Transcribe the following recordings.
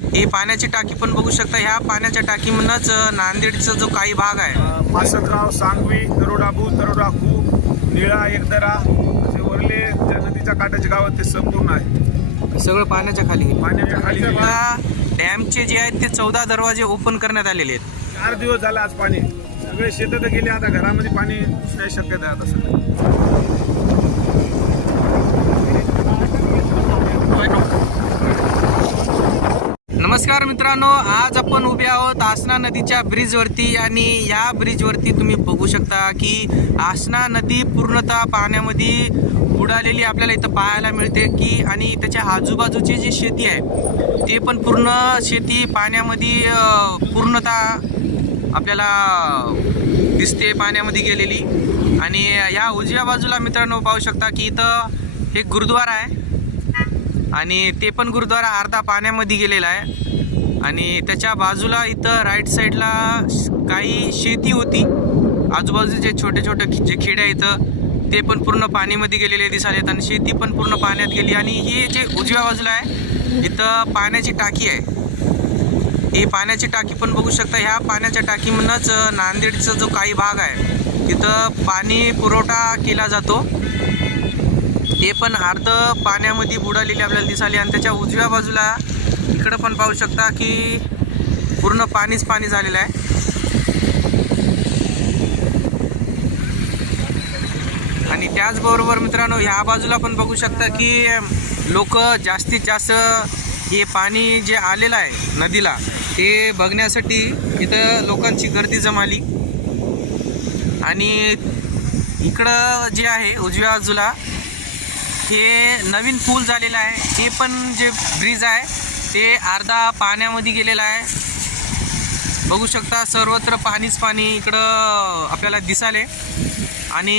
ही पाण्याची टाकी पण बघू शकता ह्या पाण्याच्या टाकीमधूनच नांदेडचा जो काही भाग आहे. पासदगाव सांगवी दरोडाबू दरोडाखू निळा एकदरा असे वरले ज्या नदीच्या काठाचे गाव आहेत ते संपूर्ण आहे. सगळं पाण्याच्या खाली. पाण्याच्या खाली डॅमचे जे आहेत ते चौदा दरवाजे ओपन करण्यात आलेले आहेत. चार दिवस झाला आज पाणी. सगळे शेतात गेले आता घरामध्ये पाणी घुसण्याची शक्यता आता सध्या नमस्कार मित्रांनो आज आपण उभे आहोत आसना नदीच्या ब्रिजवरती आणि या ब्रिजवरती तुम्ही बघू शकता की आसना नदी पूर्णतः पाण्यामध्ये बुडालेली आपल्याला इथं पाहायला मिळते की आणि त्याच्या आजूबाजूची जी शेती आहे ते पण पूर्ण शेती पाण्यामध्ये पूर्णतः आपल्याला दिसते पाण्यामध्ये गेलेली. आणि या उजव्या बाजूला मित्रांनो पाहू शकता की इथं एक गुरुद्वारा आहे. आणि ते पण गुरुद्वारा अर्धा पाण्यामध्ये गेलेला आहे. आणि त्याच्या बाजूला इथं राईट साईडला काही शेती होती. आजूबाजूचे छोटे छोटे जे खेडे इथं ते पण पूर्ण पाणीमध्ये गेलेले दिसालेत आणि शेती पण पूर्ण पाण्यात गेली. आणि हे जे उजव्या बाजूला आहे इथं पाण्याची टाकी आहे. ही पाण्याची टाकी पण बघू शकता ह्या पाण्याच्या टाकीमधूनच नांदेडचा जो काही भाग आहे तिथं पाणी पुरवठा केला जातो. ते पण अर्ध पाण्यामध्ये बुडालेली आपल्याला दिसाली आणि त्याच्या उजव्या बाजूला इकडं पण पाहू शकता की पूर्ण पाणीच पाणी झालेलं आहे. आणि त्याचबरोबर मित्रांनो ह्या बाजूला पण बघू शकता की लोक जास्तीत जास्त हे पाणी जे आलेलं आहे नदीला ते बघण्यासाठी इथं लोकांची गर्दी जमाली. आणि इकडं जे आहे उजव्या बाजूला हे नवीन पूल झालेलं आहे. ते पण जे ब्रिज आहे ते अर्धा पाण्यामध्ये गेलेलं आहे. बघू शकता सर्वत्र पाणीच पाणी इकडं आपल्याला दिसाले. आणि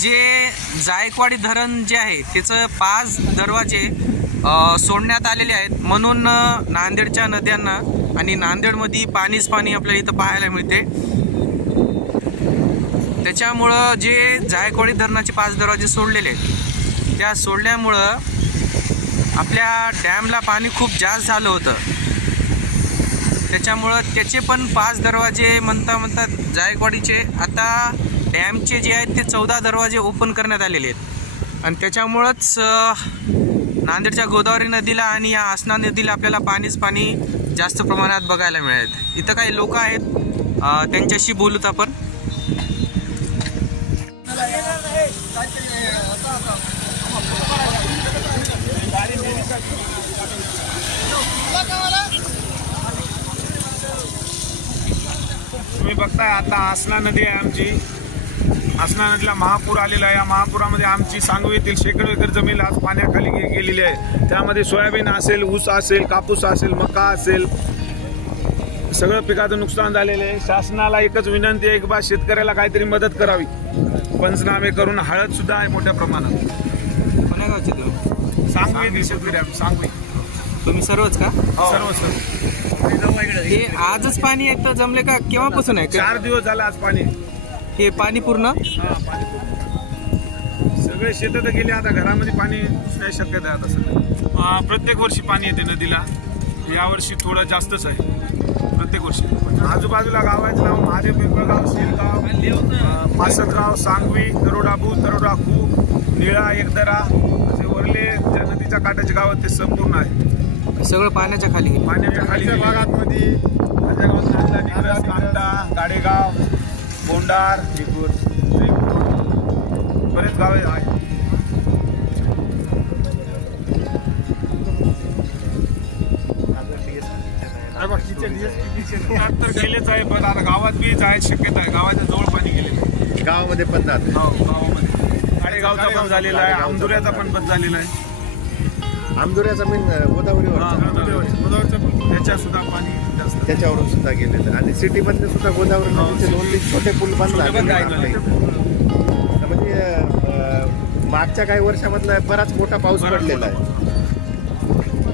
जे जायकवाडी धरण जे आहे त्याचं पाच दरवाजे सोडण्यात आलेले आहेत. म्हणून नांदेडच्या नद्यांना आणि नांदेडमध्ये पाणीच पाणी आपल्याला इथं पाहायला मिळते. त्याच्यामुळं जे जायकवाडी धरणाचे पाच दरवाजे सोडलेले आहेत त्या सोडल्यामुळं आपल्या डॅमला पाणी खूप जास्त झालं होतं. त्याच्यामुळं त्याचे पण पाच दरवाजे म्हणता म्हणता जायकवाडीचे आता डॅमचे जे आहेत ते चौदा दरवाजे ओपन करण्यात आलेले आहेत. आणि त्याच्यामुळंच नांदेडच्या गोदावरी नदीला आणि या आसना नदीला आपल्याला पाणीच पाणी जास्त प्रमाणात बघायला मिळत इथं काही लोक आहेत त्यांच्याशी बोलूत आपण. तुम्ही बघताय आता आसना नदी आहे आमची. आसना नदीला महापूर आलेला आहे. या महापुरामध्ये आमची सांगवी येथील शेकडो एकर जमीन आज पाण्याखाली गे- गेलेली आहे. त्यामध्ये सोयाबीन असेल ऊस असेल कापूस असेल मका असेल. सगळं पिकाचं नुकसान झालेलं आहे. शासनाला एकच विनंती आहे की बा शेतकऱ्याला काहीतरी मदत करावी. पंचनामे करून हळद सुद्धा आहे मोठ्या प्रमाणात. सांगवी आहे, सांगवी. तुम्ही सर्वच का? सर्व सर्व हे आजच पाणी एकतर जमले का? केव्हापासून आहे? चार दिवस झाला आज पाणी. हे पाणी पूर्ण? हा, पाणी पूर्ण. सगळे शेतात गेले आता घरामध्ये पाणी घुसण्याची शक्यता आहे आता सध्या? हा, प्रत्येक वर्षी पाणी येते नदीला. यावर्षी थोडं जास्तच आहे. प्रत्येक वर्षी. आजूबाजूला गावाचं नाव महादेव पिंपळगाव शेलगाव अं, पासदगाव सांगवी दरोडाबू दरोडाखू निळा एकदरा असे वरले ज्या नदीच्या काठाचे गाव आहेत ते संपूर्ण आहे सगळं पाण्याच्या खाली आहे. पाण्याच्या खाली भागातमध्ये गाडेगाव बोंडार बरेच गावे आहेत. तर गेलेच आहे पण आता गावात बी जायची शक्यता आहे. गावाच्या जवळ पाणी गेले गावामध्ये पण जात गावामध्ये. गाडेगावचा पण झालेला आहे. आमदुऱ्याचा पण बंद झालेला आहे. आंबुऱ्याचा मेन गोदावरीवर. त्याच्या सुद्धा पाणी जास्त. त्याच्यावरून सुद्धा गेलेलं. आणि सिटी मधले सुद्धा गोदावरी नदीचे दोन तीन छोटे पूल बंद झाले. तर म्हणजे मागच्या काही वर्षामधला बराच मोठा पाऊस पडलेला आहे.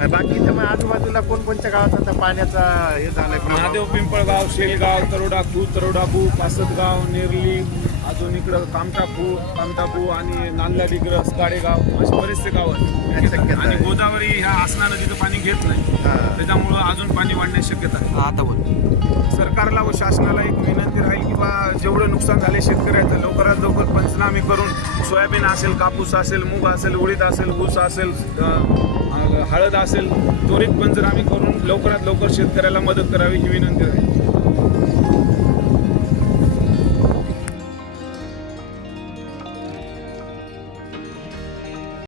बाकीच्या मग आजूबाजूला कोणकोणत्या गावात आता पाण्याचा हे झालाय महादेव पिंपळगाव शेलगाव तरोडा खू तरोडाबू पासदगाव नेरली अजून इकडं कामटापू कामटापू आणि नांदला डिग्रस गाडेगाव असे बरेचसे गाव आहेत. आणि गोदावरी ह्या आसना नदीचं पाणी घेत नाही. त्याच्यामुळं अजून पाणी वाढण्याची शक्यता आहे आता बोल सरकारला व शासनाला एक विनंती राहील की बा जेवढं नुकसान झाले शेतकऱ्याचं लवकरात लवकर पंचनामे करून सोयाबीन असेल कापूस असेल मूग असेल उडीद असेल ऊस असेल हळद असेल त्वरित पंचनामे करून लवकरात लवकर शेतकऱ्याला मदत करावी ही विनंती राहील